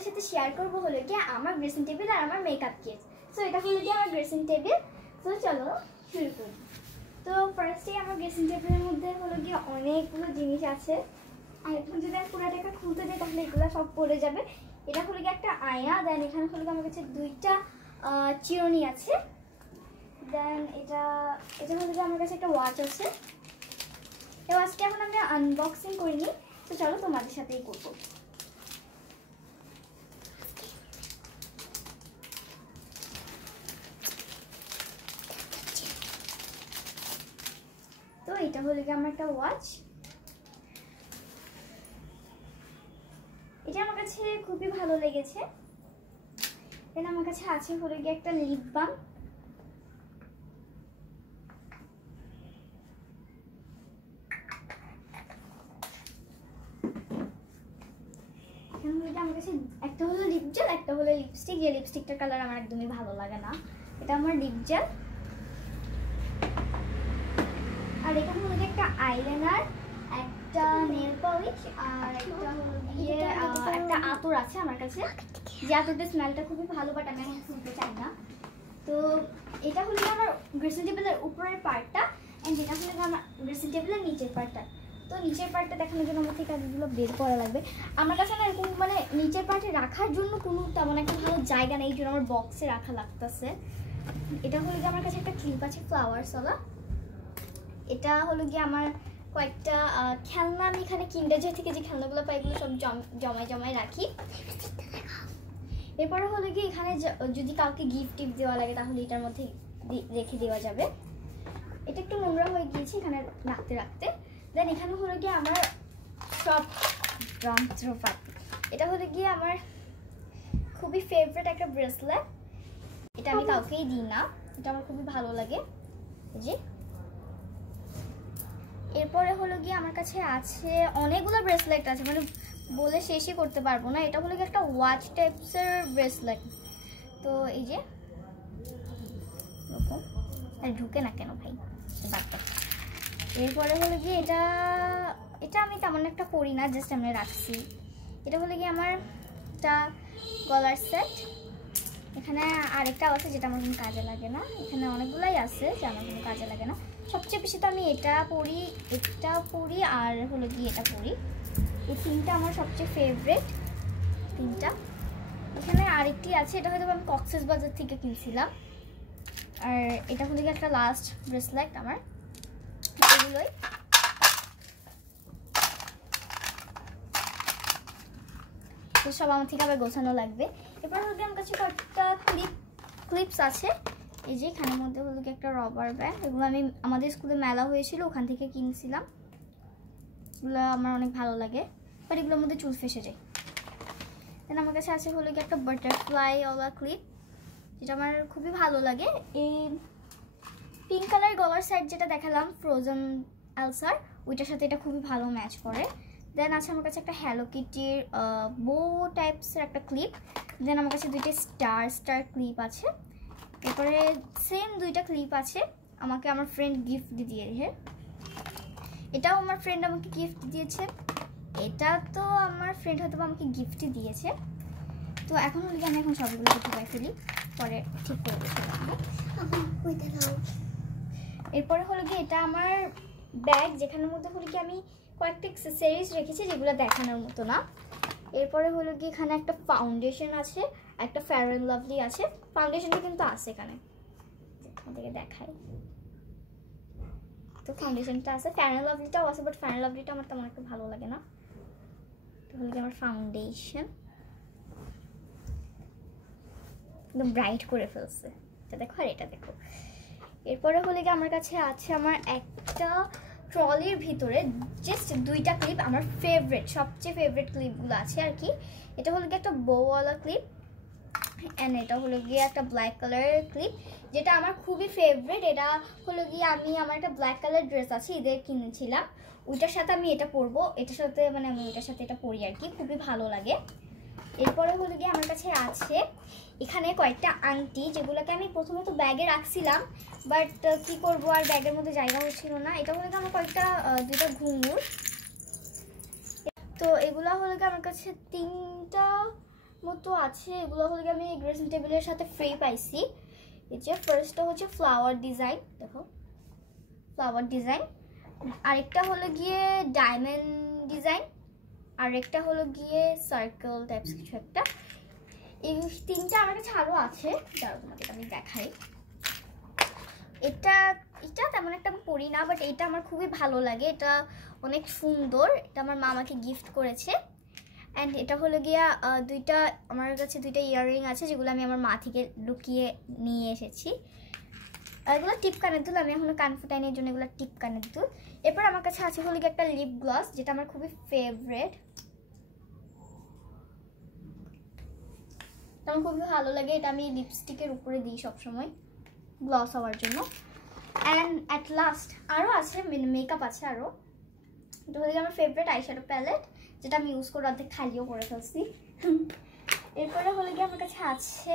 তোমাদের সাথে শেয়ার করবো হলো কি আমার ড্রেসিং টেবিল আর আমার মেকআপ কিট। সো এটা হলো কি আমার ড্রেসিং টেবিল। তো চলো শুরু করি। তো ফার্স্টে আমার ড্রেসিং টেবিলের মধ্যে হলো কি অনেকগুলো জিনিস আছে, আর এখন যদি আমি পুরোটাকে খুলতে যাই তাহলে এগুলো সব পড়ে যাবে। এটা হলো কি একটা আয়না, দেন এখানে হলো কি আমার কাছে দুইটা চিরুনি আছে, দেন এটা হলো কি আমার কাছে একটা ওয়াচ আছে। এই ওয়াচটা এখন আমি আনবক্সিং করিনি, তো চলো তোমাদের সাথেই করবো। তো এটা হলো কি আমার একটা ওয়াচ, এটা আমার কাছে খুবই ভালো লেগেছে। দেন আমার কাছে আছে হলো কি একটা লিপ বাম, আমার কাছে একটা হলো লিপ জেল, একটা হলো লিপস্টিক। যে লিপস্টিকটার কালার আমার একদমই ভালো লাগে না, এটা আমার লিপ জেল। আর এখানে হলো একটা আইলাইনার, একটা নেল পলিশ, আর একটা হলো গিয়ে একটা আতর আছে আমার কাছে, যে আতরের স্মেলটা খুবই ভালো, বাট আমি এখন শুনতে চাই না। তো এটা হলো আমার ড্রেসিং টেবিলের উপরের পার্টটা, এন্ড এটা হলো আমার ড্রেসিং টেবিলের নিচের পার্টটা। তো নিচের পার্টটা দেখানোর জন্য আমাকে কাজগুলো বের করা লাগবে। আমার কাছে না এরকম মানে নিচের পার্টে রাখার জন্য কোনো তেমন একটা ভালো জায়গা নেই, এই জন্য আমার বক্সে রাখা লাগতেছে। এটা হলো গিয়ে আমার কাছে একটা ক্লিপ আছে ফ্লাওয়ারসওয়ালা। এটা হলো গিয়ে আমার কয়েকটা খেলনা, আমি এখানে কিন্ডার জয় থেকে যে খেলনাগুলো পাই এগুলো সব জমায় রাখি। এরপরে হলো গিয়ে এখানে যদি কাউকে গিফট টিপ দেওয়া লাগে তাহলে এটার মধ্যে রেখে দেওয়া যাবে। এটা একটু নোংরা হয়ে গিয়েছে এখানে রাখতে রাখতে। দেন এখানে হলো গিয়ে আমার সব যন্ত্রপাতি। এটা হলো গিয়ে আমার খুবই ফেভারিট একটা ব্রেসলেট, এটা আমি কাউকেই দিই না, এটা আমার খুবই ভালো লাগে। যে এরপরে হলো গিয়ে আমার কাছে আছে অনেকগুলো ব্রেসলেট আছে, মানে বলে শেষই করতে পারবো না। এটা হলো গিয়ে একটা ওয়াচ টাইপসের ব্রেসলেট। তো এই যে ঢুকে না কেন ভাই বাচ্চা। এরপরে হলো গিয়ে এটা আমি তেমন একটা পরি না, জাস্ট আমি রাখছি। এটা হলো গিয়ে আমার একটা গলার সেট। এখানে আরেকটা আছে যেটা আমার কোনো কাজে লাগে না, এখানে অনেকগুলাই আছে যে আমার কোনো কাজে লাগে না। সবচেয়ে বেশি তো আমি এটা পরি আর হলো গিয়ে এটা পরি। এই তিনটা আমার সবচেয়ে ফেভারিট তিনটা। এখানে আরেকটি আছে, এটা হয়তো আমি কক্সেস বাজার থেকে কিনছিলাম। আর এটা হলো গিয়ে একটা লাস্ট ব্রেসলেট আমার। এগুলোই তো সব আমার থেকে আবার গোছানো লাগবে। এবার হলো গিয়ে আমার কাছে কয়েকটা ক্লিপস আছে। এই যে এখানের মধ্যে হলো গিয়ে একটা রবার ব্যান্ড, এগুলো আমি আমাদের স্কুলে মেলা হয়েছিল ওখান থেকে কিনছিলাম। এগুলো আমার অনেক ভালো লাগে, বাট এগুলোর মধ্যে চুল ফেসে যায়। দেন আমার কাছে আছে হলো গিয়ে একটা বাটারফ্লাই ওলা ক্লিপ, যেটা আমার খুবই ভালো লাগে। এই পিঙ্ক কালার গলার সাইড যেটা দেখালাম ফ্রোজেন এলসার, ওইটার সাথে এটা খুবই ভালো ম্যাচ করে। দেন আছে আমার কাছে একটা হ্যালো কিটির বো টাইপসের একটা ক্লিপ। দেন আমার কাছে দুইটা স্টার ক্লিপ আছে। এরপরে সেম দুইটা ক্লিপ আছে আমাকে আমার ফ্রেন্ড গিফট দিয়েছে। এটাও আমার ফ্রেন্ড আমাকে গিফট দিয়েছে, এটা তো আমার ফ্রেন্ড হয়তো আমাকে গিফটই দিয়েছে। তো এখন হলে আমি এখন সবগুলোকে ঢুকাই ফেলি, পরে ঠিক করে দিতে পারবো। এরপরে হলো কি এটা আমার ব্যাগ, যেখানের মধ্যে হলো কি আমি কয়েকটা অ্যাক্সেসরিজ রেখেছি যেগুলো দেখানোর মতো না। এরপরে হলো কি এখানে একটা ফাউন্ডেশন আছে, একটা ফেয়ার অ্যান্ড লাভলি আছে। ফাউন্ডেশনটা কিন্তু আছে এখানে, এখান থেকে দেখাই। তো ফাউন্ডেশনটা আছে, ফেয়ার অ্যান্ড লাভলিটাও আছে, বাট ফেয়ার অ্যান্ড লাভলিটা আমার তেমন একটা ভালো লাগে না। তো হলো কি আমার ফাউন্ডেশন একদম ব্রাইট করে ফেলছে, এটা দেখো আর এটা দেখো। এরপরে হলে কি আমার কাছে আছে আমার একটা ট্রলির ভিতরে জাস্ট দুইটা ক্লিপ, আমার ফেভারিট সবচেয়ে ফেভারিট ক্লিপগুলো আছে আর কি। এটা হলো গিয়ে একটা বউওয়ালা ক্লিপ, অ্যান্ড এটা হলো গিয়ে একটা ব্ল্যাক কালারের ক্লিপ, যেটা আমার খুবই ফেভারিট। এটা হলো গিয়ে আমি আমার একটা ব্ল্যাক কালার ড্রেস আছে ঈদের কিনেছিলাম, ওইটার সাথে আমি এটা পরবো, এটার সাথে মানে আমি ওইটার সাথে এটা পরি আর কি, খুবই ভালো লাগে। এরপরে হলো গিয়ে আমার কাছে আছে এখানে কয়েকটা আংটি, যেগুলোকে আমি প্রথমে তো ব্যাগে রাখছিলাম, বাট কি করবো আর ব্যাগের মধ্যে জায়গা হচ্ছিল না। এটা হলো আমার কয়েকটা দুইটা ঘুঙুর। তো এগুলো হলো আমার কাছে তিনটা মতো আছে, এগুলো হলো আমি ড্রেসিং টেবিলের সাথে ফ্রি পাইছি। এই যে ফার্স্টটা হচ্ছে ফ্লাওয়ার ডিজাইন, দেখো ফ্লাওয়ার ডিজাইন, আরেকটা হলো গিয়ে ডায়মন্ড ডিজাইন, আরেকটা হলো গিয়ে সার্কেল টাইপস কিছু একটা। এই তিনটা আমার কাছে আরও আছে, যারা তোমাকে আমি দেখাই। এটা তেমন একটা আমি পরি না, বাট এটা আমার খুবই ভালো লাগে, এটা অনেক সুন্দর, এটা আমার মামাকে গিফট করেছে। অ্যান্ড এটা হলো গিয়া আমার কাছে দুইটা ইয়াররিং আছে, যেগুলো আমি আমার মা থেকে লুকিয়ে নিয়ে এসেছি। এগুলো টিপ কানের দুল, আমি এখনো কান ফুটাইনের জন্য এগুলো টিপ কানের দুল। এরপর আমার কাছে আছে হলো গিয়ে একটা লিপ গ্লস, যেটা আমার খুবই ফেভারিট, আমার খুবই ভালো লাগে, এটা আমি লিপস্টিকের উপরে দিই সবসময় গ্লস হওয়ার জন্য। অ্যান্ড অ্যাট লাস্ট আরও আছে, মেকআপ আছে আরও। এটা হলো আমার ফেভারিট আইশ্যাডো প্যালেট, যেটা আমি ইউজ করে অর্ধেক খালিও করে ফেলছি। এরপরে হলো গিয়ে আমার কাছে আছে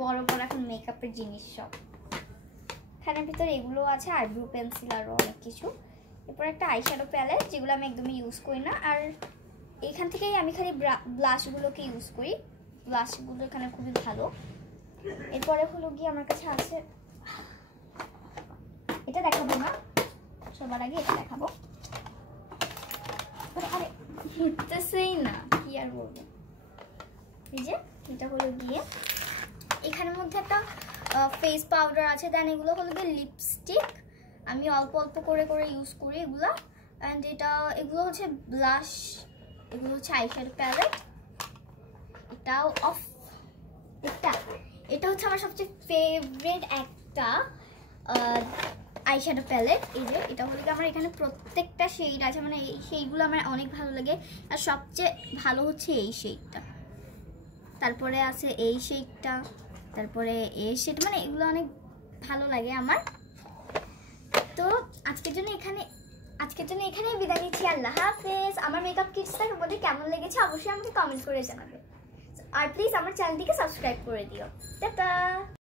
বড় বড় এখন মেকআপের জিনিস সব, এখানের ভিতরে এগুলো আছে, আইব্রো পেন্সিল আরও অনেক কিছু। এরপর একটা আইশ্যাডো প্যালেট, যেগুলো আমি একদমই ইউজ করি না, আর এখান থেকেই আমি খালি ব্লাশগুলোকে ইউজ করি, ব্লাশগুলো এখানে খুবই ভালো। এরপরে হলো গিয়ে আমার কাছে আছে, এটা দেখাবো না, সবার আগে এটা দেখাবো, আরে হিটতেছেই না, কি আর বলবো। এই যে এটা হলো গিয়ে এখানের মধ্যে একটা ফেস পাউডার আছে, দেন এগুলো হলো গিয়ে লিপস্টিক, আমি অল্প অল্প করে করে ইউজ করি এগুলো। অ্যান্ড এগুলো হচ্ছে ব্লাশ, এগুলো হচ্ছে আইশ্যাডো প্যালেট, এটাও এটা হচ্ছে আমার সবচেয়ে ফেভারিট একটা আইশ্যাডো প্যালেট। এই যে এটা হলো আমার এখানে প্রত্যেকটা শেড আছে, মানে এই শেডগুলো আমার অনেক ভালো লাগে, আর সবচেয়ে ভালো হচ্ছে এই শেডটা, তারপরে আছে এই শেডটা, তারপরে এই শেড, মানে এগুলো অনেক ভালো লাগে আমার। তো আজকের জন্য এখানেই বিদায় নিচ্ছি, আল্লাহ হাফেজ। আমার মেকআপ কিটসটা তোমাদের কেমন লেগেছে অবশ্যই আমাকে কমেন্ট করে জানাবে, আর প্লিজ আমার চ্যানেলটিকে সাবস্ক্রাইব করে দিও। টাটা।